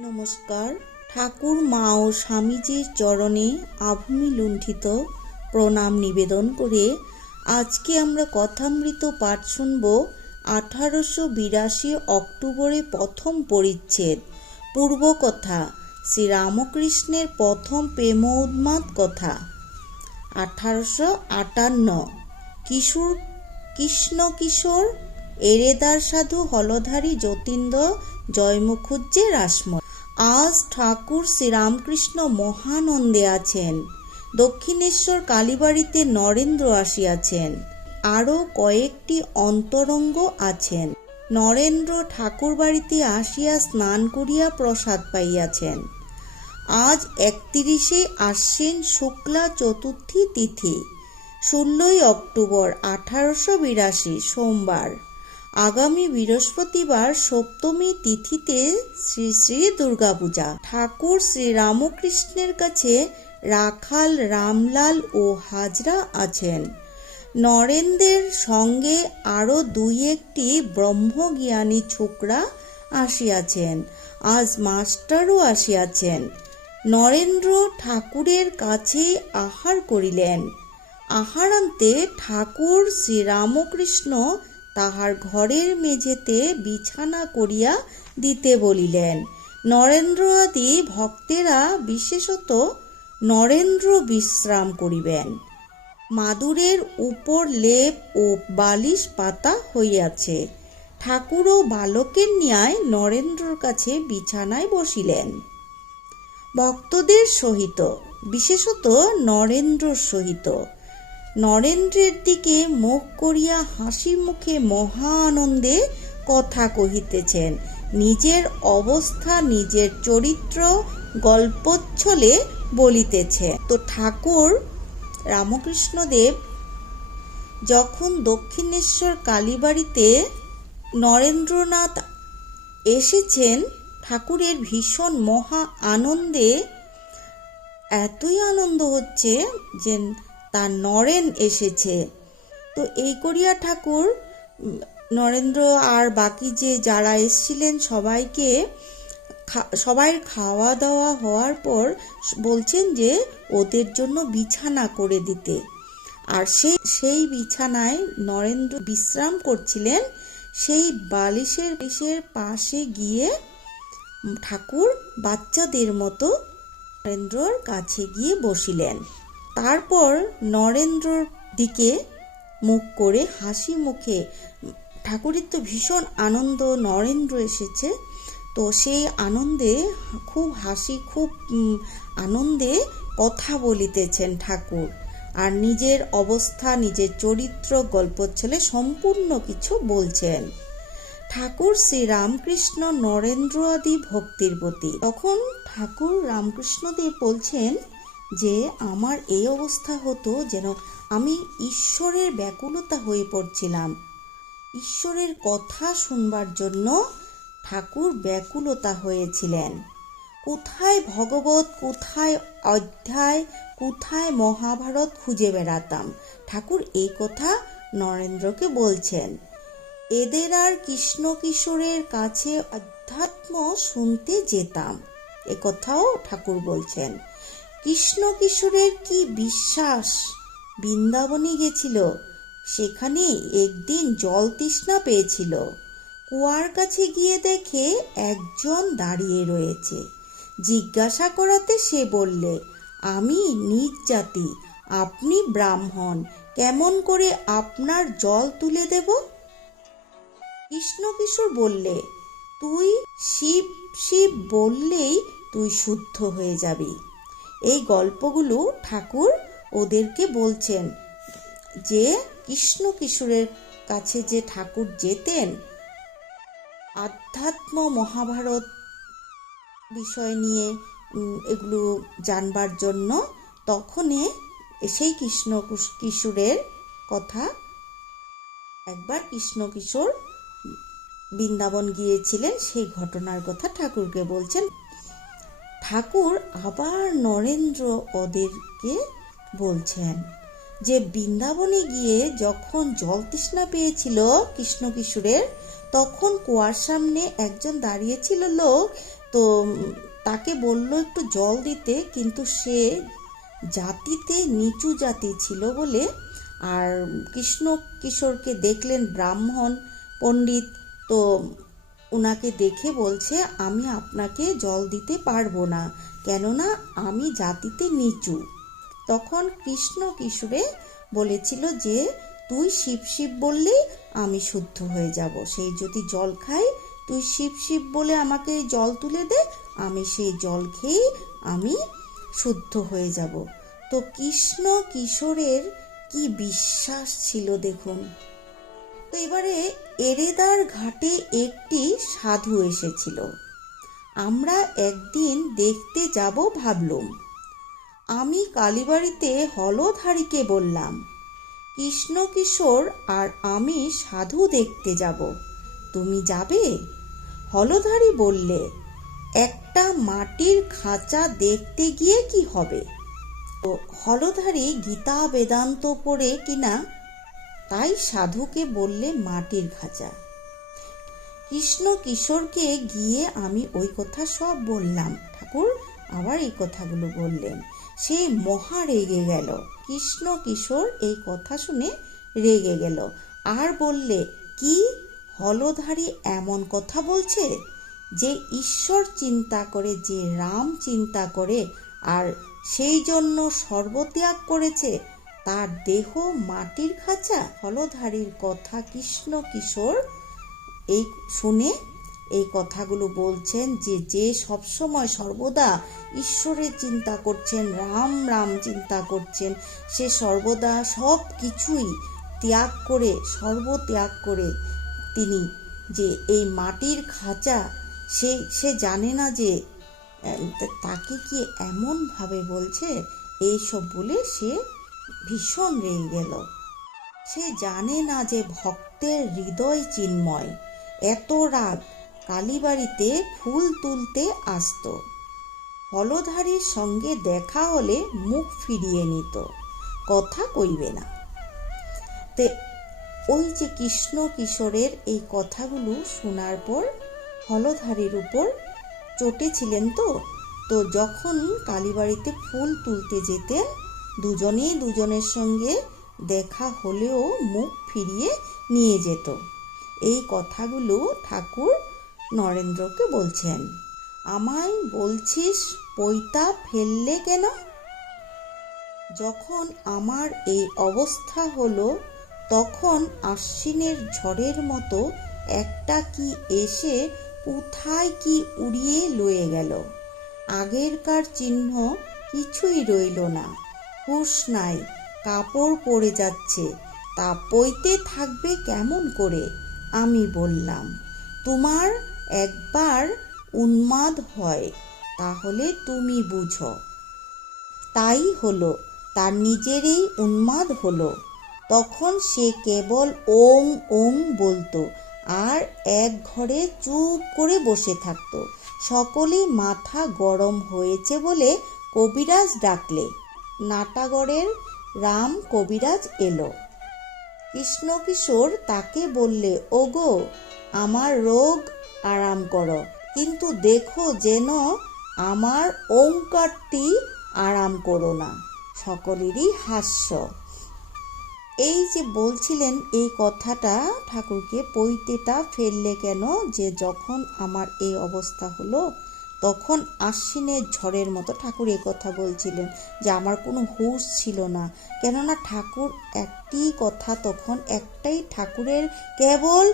নমস্কার। ঠাকুর মা ও স্বামীজির চরণে আভূমি লুণ্ঠিত প্রণাম নিবেদন করে আজকে আমরা কথামৃত পাঠ শুনব 1882 অক্টোবরে প্রথম পরিচ্ছেদ। পূর্বকথা শ্রীরামকৃষ্ণের প্রথম প্রেমোন্মাদ কথা। 1858 কৃষ্ণ কিশোর এরেদার সাধু হলধারী যতীন্দ্র জয়মুখুজ্জে রাসময়। আজ ঠাকুর শ্রীরামকৃষ্ণ মহানন্দে আছেন। দক্ষিণেশ্বর কালীবাড়িতে নরেন্দ্র আসিয়াছেন। আরও কয়েকটি অন্তরঙ্গ আছেন। নরেন্দ্র ঠাকুর বাড়িতে আসিয়া স্নান করিয়া প্রসাদ পাইয়াছেন। আজ 31 আশ্বিন শুক্লা চতুর্থী তিথি, 16 অক্টোবর 1882 সোমবার। আগামী বৃহস্পতিবার সপ্তমী তিথিতে শ্রী শ্রী দুর্গাপূজা। ঠাকুর শ্রীরামকৃষ্ণের কাছে রাখাল রামলাল ও হাজরা আছেন। নরেন্দ্রের সঙ্গে আরও 2-1টি ব্রহ্মজ্ঞানী ছোকরা আসিয়াছেন। আজ মাস্টারও আসিয়াছেন। নরেন্দ্র ঠাকুরের কাছে আহার করিলেন। আহারান্তে ঠাকুর শ্রীরামকৃষ্ণ তাহার ঘরের মেঝেতে বিছানা করিয়া দিতে বলিলেন। নরেন্দ্র আদি ভক্তেরা বিশেষত নরেন্দ্র বিশ্রাম করিবেন। মাদুরের উপর লেপ ও বালিশ পাতা হইয়াছে। ঠাকুরও বালকের ন্যায় নরেন্দ্রর কাছে বিছানায় বসিলেন। ভক্তদের সহিত, বিশেষত নরেন্দ্রর সহিত। নরেন্দ্রের দিকে মুখ করিয়া হাসি মুখে মহা আনন্দে কথা কহিতেছেন। নিজের অবস্থা, নিজের চরিত্র গল্পচ্ছলে বলিতেছে। তো ঠাকুর রামকৃষ্ণদেব যখন দক্ষিণেশ্বর কালীবাড়িতে নরেন্দ্রনাথ এসেছেন, ঠাকুরের ভীষণ মহা আনন্দে, এতই আনন্দ হচ্ছে যে তার নরেন এসেছে। তো এই করিয়া ঠাকুর নরেন্দ্র আর বাকি যে যারা এসেছিলেন সবাই খাওয়া দাওয়া হওয়ার পর বলছেন যে ওদের জন্য বিছানা করে দিতে। আর সেই বিছানায় নরেন্দ্র বিশ্রাম করছিলেন। সেই বালিশের পাশে গিয়ে ঠাকুর বাচ্চাদের মতো নরেন্দ্রর কাছে গিয়ে বসিলেন। তারপর নরেন্দ্রর দিকে মুখ করে হাসি মুখে, ঠাকুরের তো ভীষণ আনন্দ, নরেন্দ্র এসেছে, তো সেই আনন্দে খুব আনন্দে কথা বলিতেছেন ঠাকুর। আর নিজের অবস্থা, নিজের চরিত্র গল্পচ্ছলে সম্পূর্ণ কিছু বলছেন। ঠাকুর শ্রী রামকৃষ্ণ নরেন্দ্র আদি ভক্তির প্রতি। তখন ঠাকুর রামকৃষ্ণদেব বলছেন যে আমার এই অবস্থা হতো যেন আমি ঈশ্বরের ব্যাকুলতা হয়ে পড়ছিলাম। ঈশ্বরের কথা শুনবার জন্য ঠাকুর ব্যাকুলতা হয়েছিলেন। কোথায় ভগবত, কোথায় অধ্যায়, কোথায় মহাভারত খুঁজে বেড়াতাম। ঠাকুর এই কথা নরেন্দ্রকে বলছেন। এদের আর কৃষ্ণ কিশোরের কাছে অধ্যাত্ম শুনতে যেতাম, এ কথাও ঠাকুর বলছেন। কৃষ্ণ কিশোরের কি বিশ্বাস! বৃন্দাবনে গেছিল, সেখানে একদিন জল তৃষ্ণা পেয়েছিল। কুয়ার কাছে গিয়ে দেখে একজন দাঁড়িয়ে রয়েছে। জিজ্ঞাসা করাতে সে বললে, আমি নিজ জাতি, আপনি ব্রাহ্মণ, কেমন করে আপনার জল তুলে দেব? কৃষ্ণ কিশোর বললে, তুই শিব শিব বললেই তুই শুদ্ধ হয়ে যাবি। এই গল্পগুলো ঠাকুর ওদেরকে বলছেন যে কৃষ্ণ কিশোরের কাছে যে ঠাকুর যেতেন আধ্যাত্ম মহাভারত বিষয় নিয়ে এগুলো জানবার জন্য, তখনই সেই কৃষ্ণ কিশোরের কথা, একবার কৃষ্ণ কিশোর বৃন্দাবন গিয়েছিলেন, সেই ঘটনার কথা ঠাকুরকে বলছেন। ঠাকুর আবার নরেন্দ্র ওদেরকে বলছেন যে বৃন্দাবনে গিয়ে যখন জল তৃষ্ণা পেয়েছিল কৃষ্ণ কিশোরের, তখন কুয়ার সামনে একজন দাঁড়িয়েছিল লোক, তো তাকে বলল একটু জল দিতে, কিন্তু সে জাতিতে নিচু জাতি ছিল বলে, আর কৃষ্ণ কিশোরকে দেখলেন ব্রাহ্মণ পণ্ডিত, তো ওনাকে দেখে বলছে আমি আপনাকে জল দিতে পারবো না, কেননা আমি জাতিতে নিচু। তখন কৃষ্ণ কিশোরে বলেছিল যে তুই শিব শিব বললেই আমি শুদ্ধ হয়ে যাব, সেই যদি জল খাই তুই শিব শিব বলে আমাকে জল তুলে দে, আমি সেই জল খেয়েই আমি শুদ্ধ হয়ে যাব। তো কৃষ্ণ কিশোরের কি বিশ্বাস ছিল দেখুন। তো এবারে এরেদার ঘাটে একটি সাধু এসেছিল, আমরা একদিন দেখতে যাব ভাবলুম। আমি কালীবাড়িতে হলধারীকে বললাম কৃষ্ণ কিশোর আর আমি সাধু দেখতে যাব, তুমি যাবে? হলধারী বললে একটা মাটির খাঁচা দেখতে গিয়ে কি হবে? তো হলধারী গীতা বেদান্ত পড়ে কিনা, তাই সাধুকে বললে মাটির খাঁচা। কৃষ্ণ কিশোরকে গিয়ে আমি ওই কথা সব বললাম। ঠাকুর আবার এই কথাগুলো বললেন। সে মহা রেগে গেল। কৃষ্ণ কিশোর এই কথা শুনে রেগে গেল আর বললে, কি হলধারী এমন কথা বলছে? যে ঈশ্বর চিন্তা করে, যে রাম চিন্তা করে আর সেই জন্য সর্বত্যাগ করেছে, তার দেহ মাটির খাঁচা? হলধারীর কথা কৃষ্ণ কিশোর এই শুনে এই কথাগুলো বলছেন, যে যে সবসময় সর্বদা ঈশ্বরের চিন্তা করছেন, রাম রাম চিন্তা করছেন, সে সর্বদা সব কিছুই ত্যাগ করে, সর্বত্যাগ করে তিনি যে এই মাটির খাঁচা, সে জানে না যে তাকে কি এমনভাবে বলছে। এইসব বলে সে ভীষণ রেগে গেল। সে জানে না যে ভক্তের হৃদয় চিন্ময়। এত রাগ কালীবাড়িতে ফুল তুলতে আসত, হলধারীর সঙ্গে দেখা হলে মুখ ফিরিয়ে নিত, কথা কইবে না। তে ওই যে কৃষ্ণ কিশোরের এই কথাগুলো শোনার পর হলধারীর উপর চটেছিলেন। তো যখন কালীবাড়িতে ফুল তুলতে যেতেন, দুজনেই দুজনের সঙ্গে দেখা হলেও মুখ ফিরিয়ে নিয়ে যেত। এই কথাগুলো ঠাকুর নরেন্দ্রকে বলছেন। আমায় বলছিস পৈতা ফেললে কেন? যখন আমার এই অবস্থা হলো, তখন আশ্বিনের ঝড়ের মতো একটা কি এসে কোথায় কি উড়িয়ে লয়ে গেল। আগেরকার চিহ্ন কিছুই রইল না, হুঁশ নাই, কাপড় পরে যাচ্ছে, তা পইতে থাকবে কেমন করে? আমি বললাম, তোমার একবার উন্মাদ হয়, তাহলে তুমি বুঝো। তাই হলো, তার নিজেরই উন্মাদ হলো। তখন সে কেবল ওং ওং বলতো আর এক ঘরে চুপ করে বসে থাকতো। সকলেই মাথা গরম হয়েছে বলে কবিরাজ ডাকলে নাটাগড়ের রাম কবিরাজ এলো। কৃষ্ণ কিশোর তাকে বললে, ওগো আমার রোগ আরাম করো, কিন্তু দেখো যেন আমার ওঙ্কারটি আরাম করো না। সকলেরই হাস্য। এই যে বলছিলেন এই কথাটা ঠাকুরকে, পৈতেটা ফেললে কেন? যে যখন আমার এই অবস্থা হলো, তখন আশ্বিনের ঝড়ের মতো ঠাকুর এই কথা বলছিলেন যে আমার কোনো হুঁশ ছিল না। কেননা ঠাকুর একটি কথা, তখন একটাই ঠাকুরের কেবল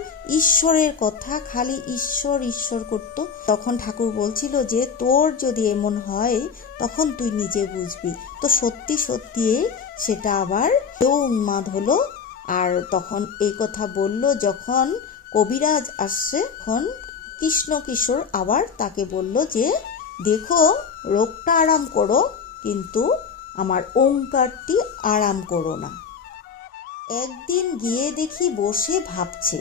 ঈশ্বরের কথা, খালি ঈশ্বর ঈশ্বর করত। তখন ঠাকুর বলছিল যে তোর যদি এমন হয় তখন তুই নিজে বুঝবি। তো সত্যি সত্যি সেটা আবার কেউ উন্মাদ হলো। আর তখন এই কথা বলল, যখন কবিরাজ আসছে, তখন কৃষ্ণ কিশোর আবার তাকে বলল যে দেখো রোগটা আরাম করো, কিন্তু আমার ওঙ্কারটি আরাম করো না। একদিন গিয়ে দেখি বসে ভাবছে।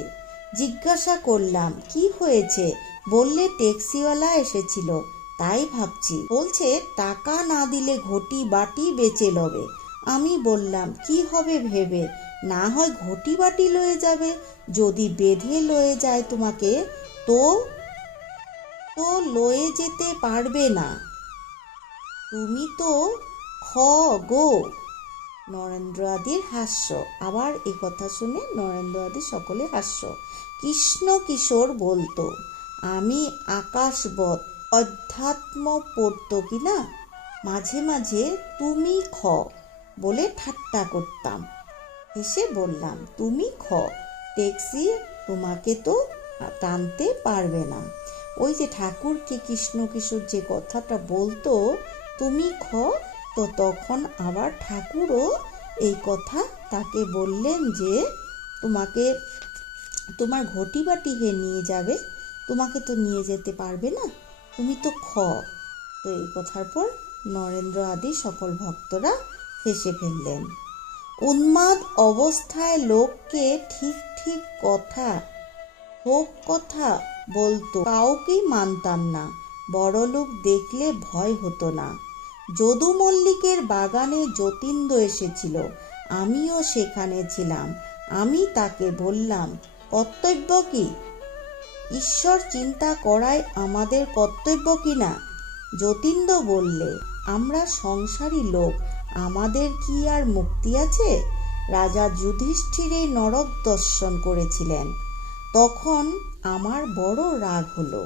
জিজ্ঞাসা করলাম, কি হয়েছে? বললে ট্যাক্সিওয়ালা এসেছিল, তাই ভাবছি। বলছে টাকা না দিলে ঘটি বাটি বেচে লবে। আমি বললাম, কি হবে ভেবে? না হয় ঘটি বাটি লয়ে যাবে। যদি বেঁধে লয়ে যায় তোমাকে, তো তো লয়ে যেতে পারবে না, তুমি তো খ গো। নরেন্দ্র আদির হাস্য। আবার এ কথা শুনে নরেন্দ্র আদি সকলে হাস্য। কৃষ্ণ কিশোর বলতো, আমি আকাশবৎ অধ্যাত্ম পড়তো কিনা মাঝে মাঝে তুমি খ বলে ঠাট্টা করতাম। হেসে বললাম, তুমি খ, ট্যাক্সি তোমাকে তো টানতে পারবে না। ওই যে ঠাকুরকে কৃষ্ণ কিশোর যে কথাটা বলতো তুমি খ, তো তখন আবার ঠাকুরও এই কথা তাকে বললেন যে তোমাকে তোমার ঘটি বাটি হে নিয়ে যাবে, তোমাকে তো নিয়ে যেতে পারবে না, তুমি তো খ। তো এই কথার পর নরেন্দ্র আদি সকল ভক্তরা হেসে ফেললেন। উন্মাদ অবস্থায় লোককে ঠিক ঠিক কথা হোক কথা বলতো, কাউকেই মানতাম না। বড়লোক দেখলে ভয় হতো না। যদু মল্লিকের বাগানে যতীন্দ্র এসেছিল, আমিও সেখানে ছিলাম। আমি তাকে বললাম, কর্তব্য কি? ঈশ্বর চিন্তা করাই আমাদের কর্তব্য কিনা? যতীন্দ্র বললে, আমরা সংসারী লোক, আমাদের কি আর মুক্তি আছে? রাজা যুধিষ্ঠিরের নরক দর্শন করেছিলেন, তখন আমার বড় রাগ হলো।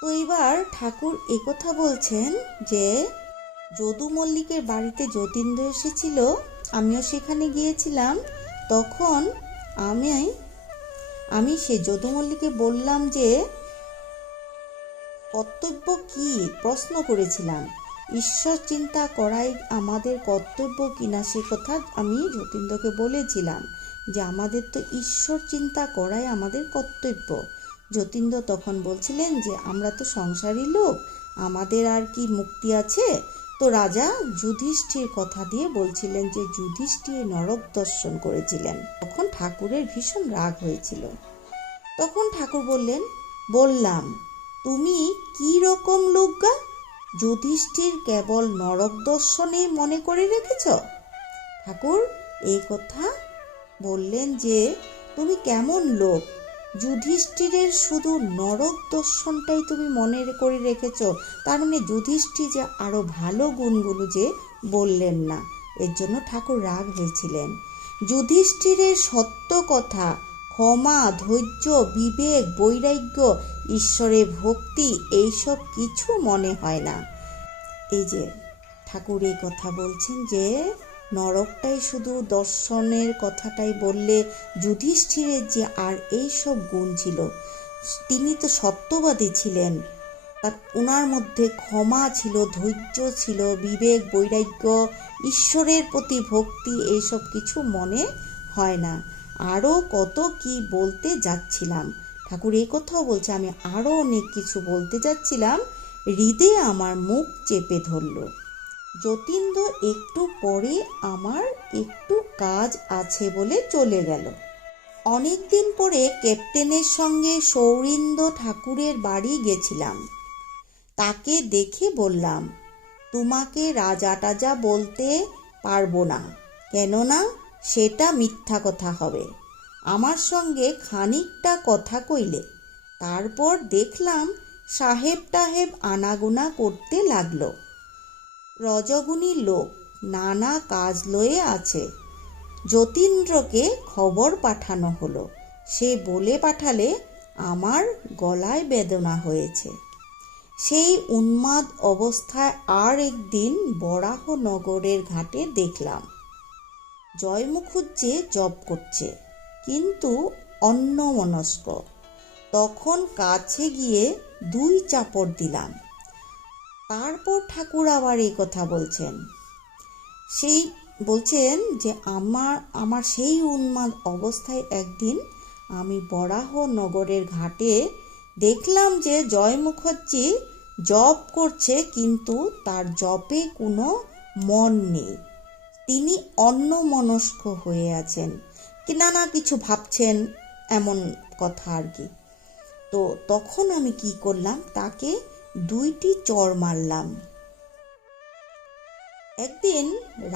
তো এবার ঠাকুর একথা বলছেন যে যদু মল্লিকের বাড়িতে যতীন্দ্র এসেছিল, আমিও সেখানে গিয়েছিলাম। তখন আমি সে যদু মল্লিকে বললাম যে কর্তব্য কি প্রশ্ন করেছিলাম, ঈশ্বর চিন্তা করাই আমাদের কর্তব্য কিনা সে কথা আমি যতীন্দ্রকে বলেছিলাম যে আমাদের তো ঈশ্বর চিন্তা করাই আমাদের কর্তব্য। যতীন্দ্র তখন বলছিলেন যে আমরা তো সংসারী লোক, আমাদের আর কি মুক্তি আছে? তো রাজা যুধিষ্ঠির কথা দিয়ে বলছিলেন যে যুধিষ্ঠির নরক দর্শন করেছিলেন। তখন ঠাকুরের ভীষণ রাগ হয়েছিল। তখন ঠাকুর বললাম, তুমি কি রকম লোক গা? যুধিষ্ঠির কেবল নরক দর্শনে মনে করে রেখেছ? ঠাকুর এই কথা বললেন যে তুমি কেমন লোক, যুধিষ্ঠিরের শুধু নরক দর্শনটাই তুমি মনে করে রেখেছ, তার মানে যুধিষ্ঠির যে আরো ভালো গুণগুলো যে বললেন না, এর জন্য ঠাকুর রাগ হয়েছিলেন। যুধিষ্ঠিরের সত্য কথা, ক্ষমা, ধৈর্য, বিবেক, বৈরাগ্য, ঈশ্বরের ভক্তি, এইসব কিছু মনে হয় না। এই যে ঠাকুর এই কথা বলছেন যে নরকটাই শুধু দর্শনের কথাটাই বললে, যুধিষ্ঠিরের যে আর এই সব গুণ ছিল, তিনি তো সত্যবাদী ছিলেন, তার ওনার মধ্যে ক্ষমা ছিল, ধৈর্য ছিল, বিবেক, বৈরাগ্য, ঈশ্বরের প্রতি ভক্তি, এইসব কিছু মনে হয় না। আরও কত কি বলতে যাচ্ছিলাম, ঠাকুর এই কথাও বলছে আমি আরও অনেক কিছু বলতে যাচ্ছিলাম, হৃদয়ে আমার মুখ চেপে ধরল। যতীন্দ্র একটু পরে আমার একটু কাজ আছে বলে চলে গেল। অনেকদিন পরে ক্যাপ্টেনের সঙ্গে সৌরিন্দ্র ঠাকুরের বাড়ি গেছিলাম। তাকে দেখে বললাম, তোমাকে রাজা টাজা বলতে পারবো না, কেননা সেটা মিথ্যা কথা হবে। আমার সঙ্গে খানিকটা কথা কইলে, তারপর দেখলাম সাহেব টাহেব আনাগোনা করতে লাগলো। রজগুণী লোক, নানা কাজ লয়ে আছে। যতীন্দ্রকে খবর পাঠানো হলো, সে বলে পাঠালে আমার গলায় বেদনা হয়েছে। সেই উন্মাদ অবস্থায় আর একদিন বরাহনগরের ঘাটে দেখলাম জয় মুখুজ্জে জপ করছে, কিন্তু অন্যমনস্ক। তখন কাছে গিয়ে 2 চাপড় দিলাম। তারপর ঠাকুর আবার এই কথা বলছেন যে আমার সেই উন্মাদ অবস্থায় একদিন আমি বরাহনগরের ঘাটে দেখলাম যে জয় মুখুজ্জে জপ করছে, কিন্তু তার জপে কোনো মন নেই, তিনি অন্যমনস্ক হয়ে আছেন, কি নানা কিছু ভাবছেন, এমন কথা আর কি। তো তখন আমি কি করলাম, তাকে 2টি চড় মারলাম। একদিন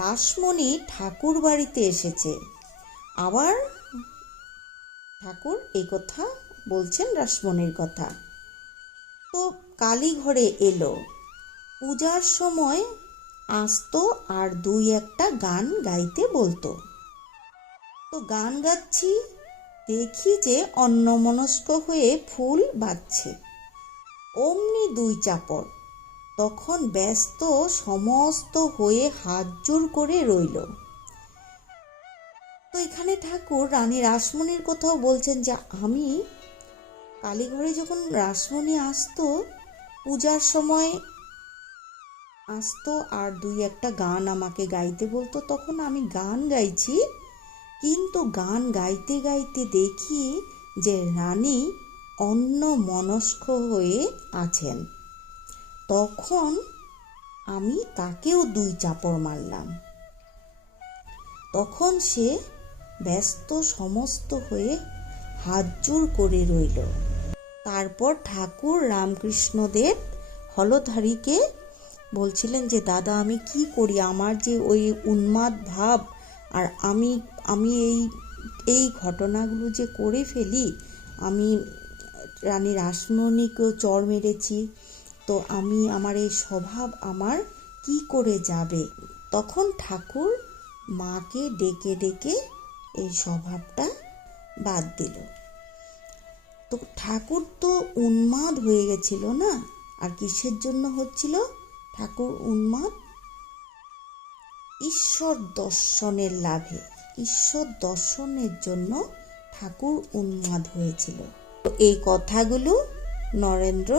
রাসমণি ঠাকুর বাড়িতে এসেছে, আবার ঠাকুর এই কথা বলছেন রাসমণির কথা। তো কালীঘরে এলো, পূজার সময় আসতো আর দুই একটা গান গাইতে বলতো। তো গান গাচ্ছি, দেখি যে অন্যমনস্ক হয়ে ফুল বাজছে, অমনি দুই চাপড়। তখন ব্যস্ত সমস্ত হয়ে হাত জোর করে রইল। তো এখানে ঠাকুর রানী রাসমণির কথাও বলছেন যে আমি কালীঘরে যখন রাসমণি আসতো, পূজার সময় আসতো আর দুই একটা গান আমাকে গাইতে বলতো, তখন আমি গান গাইছি, কিন্তু গান গাইতে গাইতে দেখি যে রানী অন্য মনস্ক হয়ে আছেন। তখন আমি তাকেও দুই চাপড় মারলাম। তখন সে ব্যস্ত সমস্ত হয়ে হাত জোর করে রইল। তারপর ঠাকুর রামকৃষ্ণদেব হলধারীকে বলছিলেন যে দাদা আমি কি করি, আমার যে ওই উন্মাদ ভাব, আর আমি এই ঘটনাগুলো যে করে ফেলি, আমি রানী রাসমণিকেও চড় মেরেছি, তো আমার এই স্বভাব আমার কি করে যাবে। তখন ঠাকুর মাকে ডেকে ডেকে এই স্বভাবটা বাদ দিল। তো ঠাকুর তো উন্মাদ হয়ে গেছিল না, আর কিসের জন্য হচ্ছিল ঠাকুর উন্মাদ? ঈশ্বর দর্শনের লাভে, ঈশ্বর দর্শনের জন্য ঠাকুর উন্মাদ হয়েছিল। তো এই কথাগুলো নরেন্দ্র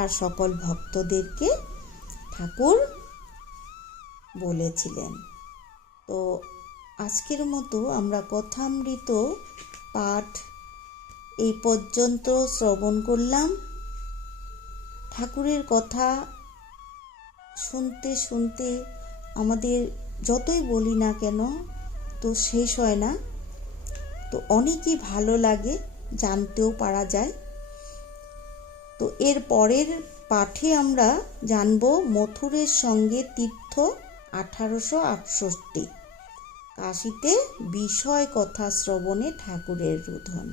আর সকল ভক্তদেরকে ঠাকুর বলেছিলেন। তো আজকের মতো আমরা কথামৃত পাঠ এই পর্যন্ত শ্রবণ করলাম। ঠাকুরের কথা শুনতে শুনতে আমাদের যতই বলি না কেন তো শেষ হয় না, তো অনেকই ভালো লাগে, জানতেও পারা যায়। তো এর পরের পাঠে আমরা জানব মথুরের সঙ্গে তীর্থ 1868, কাশীতে বিষয় কথা শ্রবণে ঠাকুরের রোধন।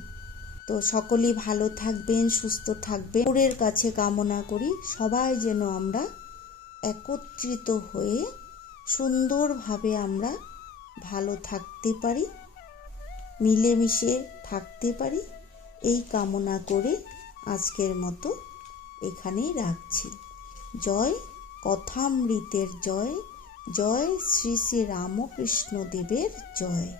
তো সকলেই ভালো থাকবেন, সুস্থ থাকবেন। ঠাকুরের কাছে কামনা করি সবাই যেন আমরা একত্রিত হয়ে সুন্দরভাবে আমরা ভালো থাকতে পারি, মিলেমিশে থাকতে পারি, এই কামনা করে আজকের মতো এখানেই রাখছি। জয় কথামৃতের জয়, জয় শ্রী শ্রী রামকৃষ্ণ দেবের জয়।